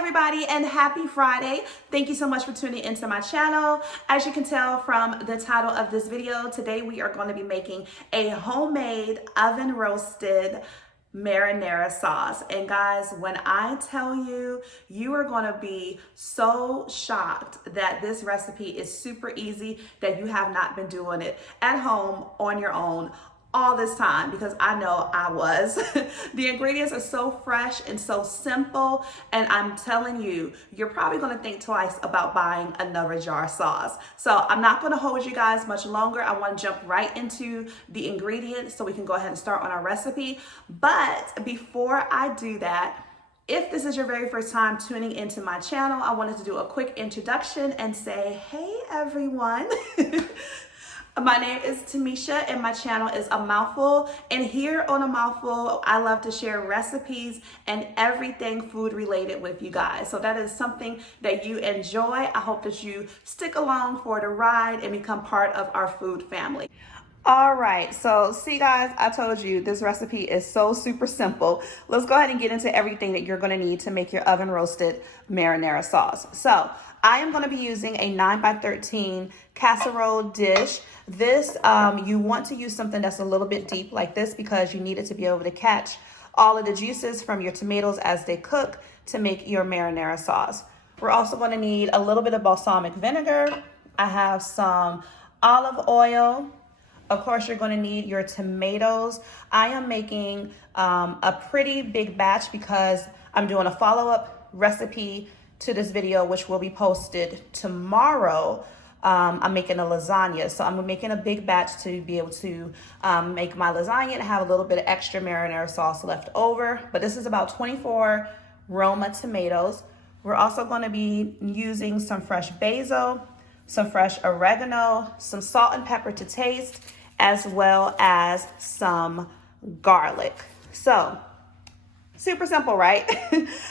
everybody, and happy Friday. Thank you so much for tuning into my channel. As you can tell from the title of this video, today we are going to be making a homemade oven roasted marinara sauce. And guys, when I tell you, you are going to be so shocked that this recipe is super easy, that you have not been doing it at home on your own all this time, because I know I was. The ingredients are so fresh and so simple, and I'm telling you, you're probably gonna think twice about buying another jar of sauce. So I'm not gonna hold you guys much longer. I wanna jump right into the ingredients so we can go ahead and start on our recipe. But before I do that, if this is your very first time tuning into my channel, I wanted to do a quick introduction and say, hey everyone. My name is Tamisha and my channel is A Mouthful, and here on A Mouthful I love to share recipes and everything food related with you guys. So that is something that you enjoy. I hope that you stick along for the ride and become part of our food family. All right, so see guys, I told you this recipe is so super simple. Let's go ahead and get into everything that you're gonna need to make your oven roasted marinara sauce. So I am gonna be using a 9x13 casserole dish. This, you want to use something that's a little bit deep like this because you need it to be able to catch all of the juices from your tomatoes as they cook to make your marinara sauce. We're also gonna need a little bit of balsamic vinegar. I have some olive oil. Of course, you're going to need your tomatoes. I am making a pretty big batch because I'm doing a follow-up recipe to this video, which will be posted tomorrow. I'm making a lasagna, so I'm making a big batch to be able to make my lasagna and have a little bit of extra marinara sauce left over. But this is about 24 Roma tomatoes. We're also going to be using some fresh basil, some fresh oregano, some salt and pepper to taste, as well as some garlic. So, super simple, right?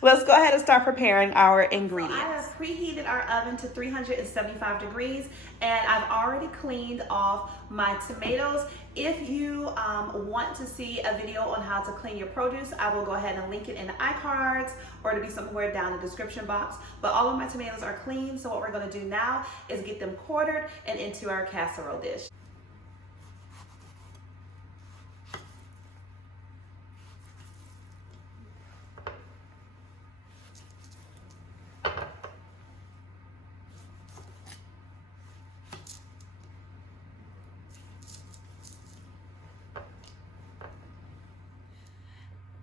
Let's go ahead and start preparing our ingredients. So I have preheated our oven to 375 degrees, and I've already cleaned off my tomatoes. If you want to see a video on how to clean your produce, I will go ahead and link it in the iCards, or it'll be somewhere down in the description box. But all of my tomatoes are clean, so what we're gonna do now is get them quartered and into our casserole dish.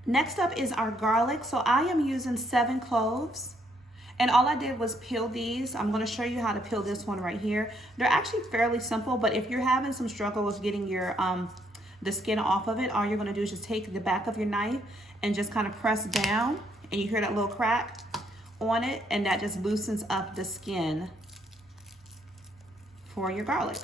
Next up is our garlic. So I am using 7 cloves, and all I did was peel these. I'm going to show you how to peel this one right here. They're actually fairly simple, but if you're having some struggle with getting your the skin off of it, all you're going to do is just take the back of your knife and just kind of press down, and you hear that little crack on it, and that just loosens up the skin for your garlic.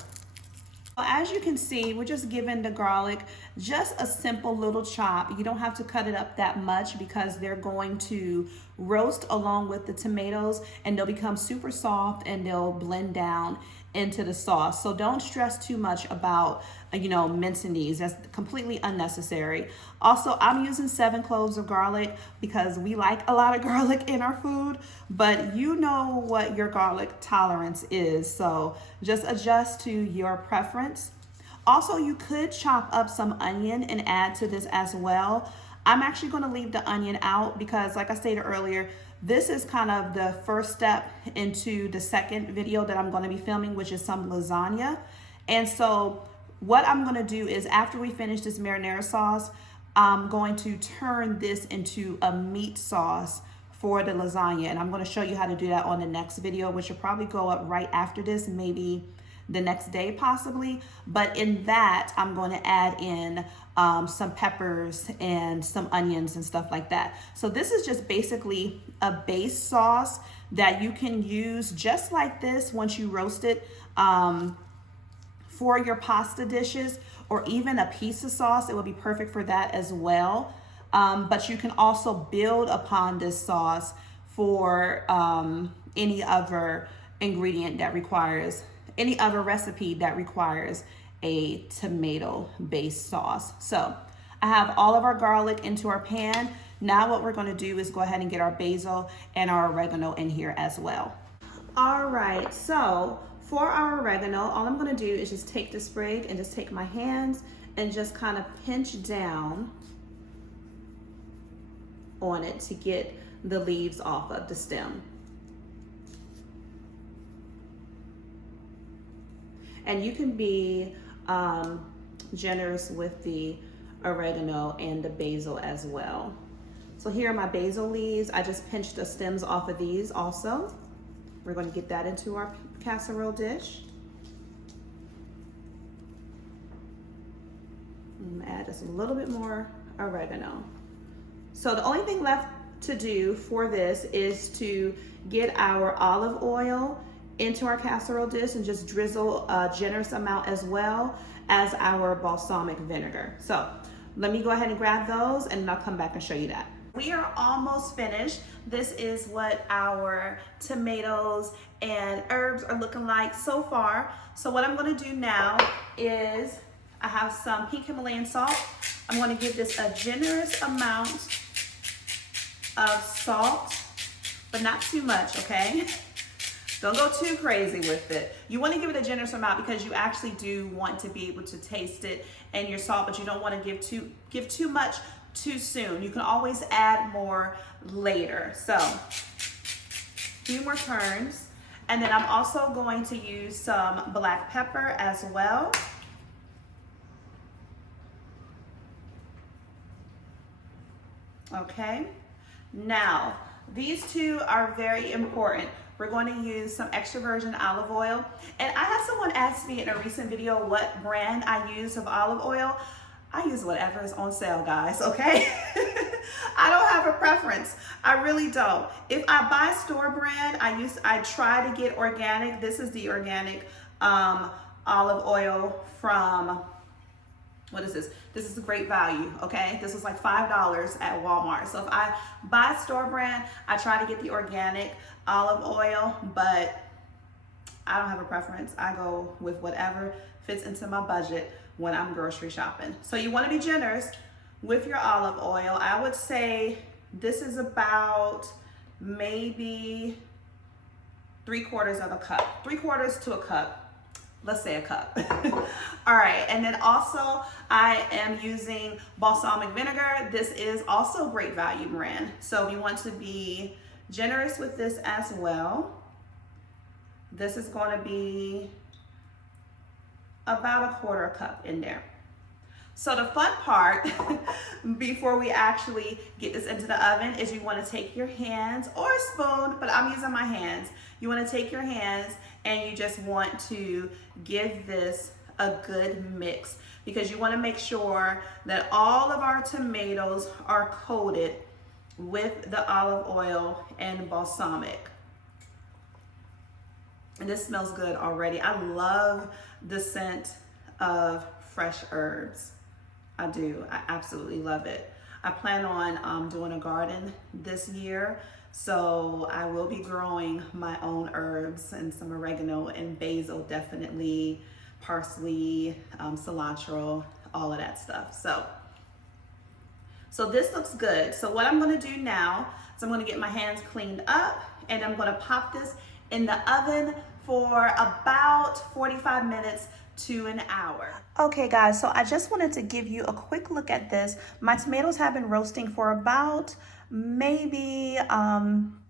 As you can see, we're just giving the garlic just a simple little chop. You don't have to cut it up that much because they're going to roast along with the tomatoes, and they'll become super soft and they'll blend down into the sauce. So don't stress too much about, mincing these. That's completely unnecessary. Also, I'm using 7 cloves of garlic because we like a lot of garlic in our food, but you know what your garlic tolerance is. So just adjust to your preference. Also, you could chop up some onion and add to this as well. I'm actually going to leave the onion out because, like I stated earlier, this is kind of the first step into the second video that I'm going to be filming, which is some lasagna. And so what I'm going to do is, after we finish this marinara sauce, I'm going to turn this into a meat sauce for the lasagna. And I'm going to show you how to do that on the next video, which will probably go up right after this, maybe the next day possibly. But in that, I'm going to add in some peppers and some onions and stuff like that. So this is just basically a base sauce that you can use just like this once you roast it for your pasta dishes, or even a pizza sauce. It would be perfect for that as well. But you can also build upon this sauce for any other ingredient that requires, any other recipe that requires a tomato based sauce. So I have all of our garlic into our pan. Now what we're going to do is go ahead and get our basil and our oregano in here as well. All right, so for our oregano, all I'm going to do is just take the sprig and just take my hands and just kind of pinch down on it to get the leaves off of the stem. And you can be generous with the oregano and the basil as well. So here are my basil leaves. I just pinched the stems off of these also. We're going to get that into our casserole dish. I'm gonna add just a little bit more oregano. So the only thing left to do for this is to get our olive oil into our casserole dish and just drizzle a generous amount as well as our balsamic vinegar. So let me go ahead and grab those and I'll come back and show you that. We are almost finished. This is what our tomatoes and herbs are looking like so far. So what I'm gonna do now is I have some pink Himalayan salt. I'm gonna give this a generous amount of salt, but not too much, okay? Don't go too crazy with it. You want to give it a generous amount because you actually do want to be able to taste it and your salt, but you don't want to give too much too soon. You can always add more later. So, a few more turns. And then I'm also going to use some black pepper as well. Okay. Now, these two are very important. We're going to use some extra virgin olive oil. And I had someone ask me in a recent video what brand I use of olive oil. I use whatever is on sale, guys, okay? I don't have a preference. I really don't. If I buy store brand, I try to get organic. This is the organic olive oil from, what is this? This is a great value, okay? This was like $5 at Walmart. So if I buy store brand, I try to get the organic olive oil, but I don't have a preference. I go with whatever fits into my budget when I'm grocery shopping. So you want to be generous with your olive oil. I would say this is about maybe 3/4 of a cup, 3/4 to a cup. Let's say a cup. All right, and then also I am using balsamic vinegar. This is also great value brand. So you want to be generous with this as well. This is going to be about 1/4 cup in there. So the fun part before we actually get this into the oven is you want to take your hands or a spoon, but I'm using my hands. You want to take your hands and you just want to give this a good mix because you want to make sure that all of our tomatoes are coated with the olive oil and balsamic. And this smells good already. I love the scent of fresh herbs. I do. I absolutely love it. I plan on doing a garden this year, so I will be growing my own herbs and some oregano and basil, definitely, parsley, cilantro, all of that stuff. So this looks good. So what I'm going to do now is I'm going to get my hands cleaned up and I'm going to pop this in the oven for about 45 minutes to an hour. Okay guys, so I just wanted to give you a quick look at this. My tomatoes have been roasting for about maybe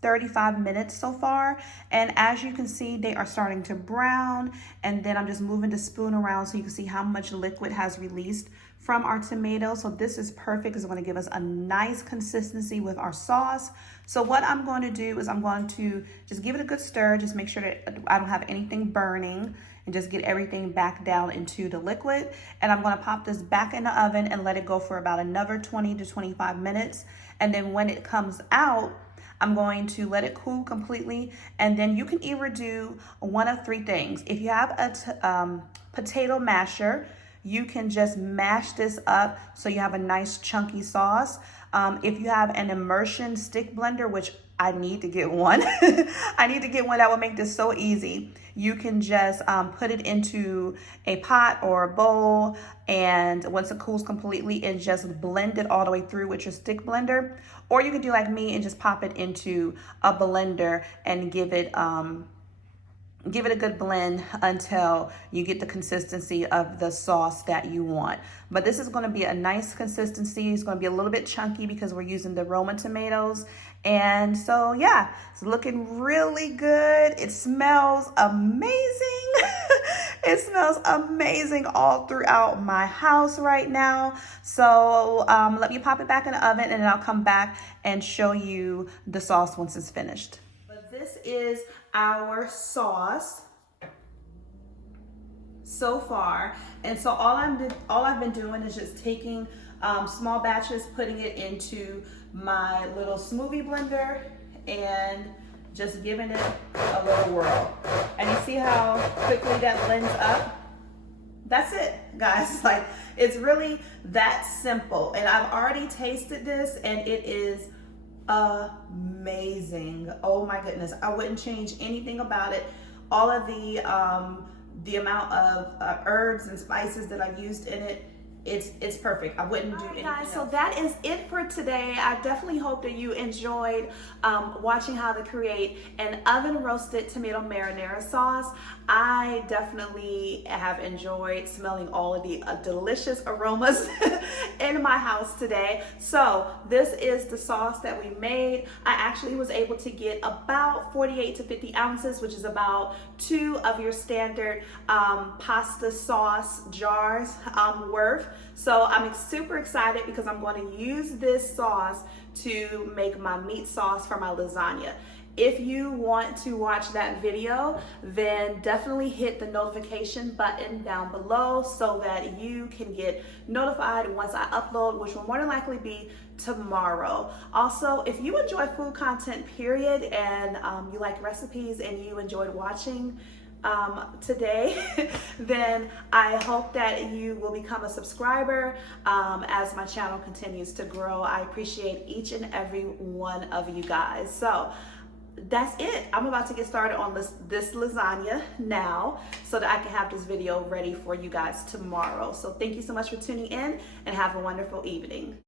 35 minutes so far, and as you can see they are starting to brown, and then I'm just moving the spoon around so you can see how much liquid has released from our tomatoes. So this is perfect. It's going to give us a nice consistency with our sauce. So what I'm going to do is I'm going to just give it a good stir, just make sure that I don't have anything burning, and just get everything back down into the liquid. And I'm going to pop this back in the oven and let it go for about another 20 to 25 minutes. And then when it comes out, I'm going to let it cool completely. And then you can either do one of three things. If you have a potato masher, you can just mash this up so you have a nice chunky sauce. If you have an immersion stick blender, which I need to get one. I need to get one that will make this so easy. You can just put it into a pot or a bowl, and once it cools completely, and just blend it all the way through with your stick blender. Or you can do like me and just pop it into a blender and give it a good blend until you get the consistency of the sauce that you want. But this is going to be a nice consistency. It's going to be a little bit chunky because we're using the Roma tomatoes. And so yeah, it's looking really good. It smells amazing. It smells amazing all throughout my house right now. So let me pop it back in the oven, and then I'll come back and show you the sauce once it's finished. But this is our sauce so far, and so all I've been doing is just taking small batches, putting it into my little smoothie blender, and just giving it a little whirl. And you see how quickly that blends up? That's it, guys. Like, it's really that simple. And I've already tasted this, and it is amazing. Oh my goodness, I wouldn't change anything about it. All of the amount of herbs and spices that I've used in it, it's perfect. I wouldn't do anything else. So that is it for today. I definitely hope that you enjoyed watching how to create an oven roasted tomato marinara sauce. I definitely have enjoyed smelling all of the delicious aromas in my house today. So this is the sauce that we made. I actually was able to get about 48 to 50 ounces, which is about 2 of your standard pasta sauce jars worth. So I'm super excited because I'm going to use this sauce to make my meat sauce for my lasagna. If you want to watch that video, then definitely hit the notification button down below so that you can get notified once I upload, which will more than likely be tomorrow. Also, if you enjoy food content, period, and you like recipes and you enjoyed watching today, then I hope that you will become a subscriber as my channel continues to grow. I appreciate each and every one of you guys. So that's it. I'm about to get started on this lasagna now so that I can have this video ready for you guys tomorrow. So thank you so much for tuning in, and have a wonderful evening.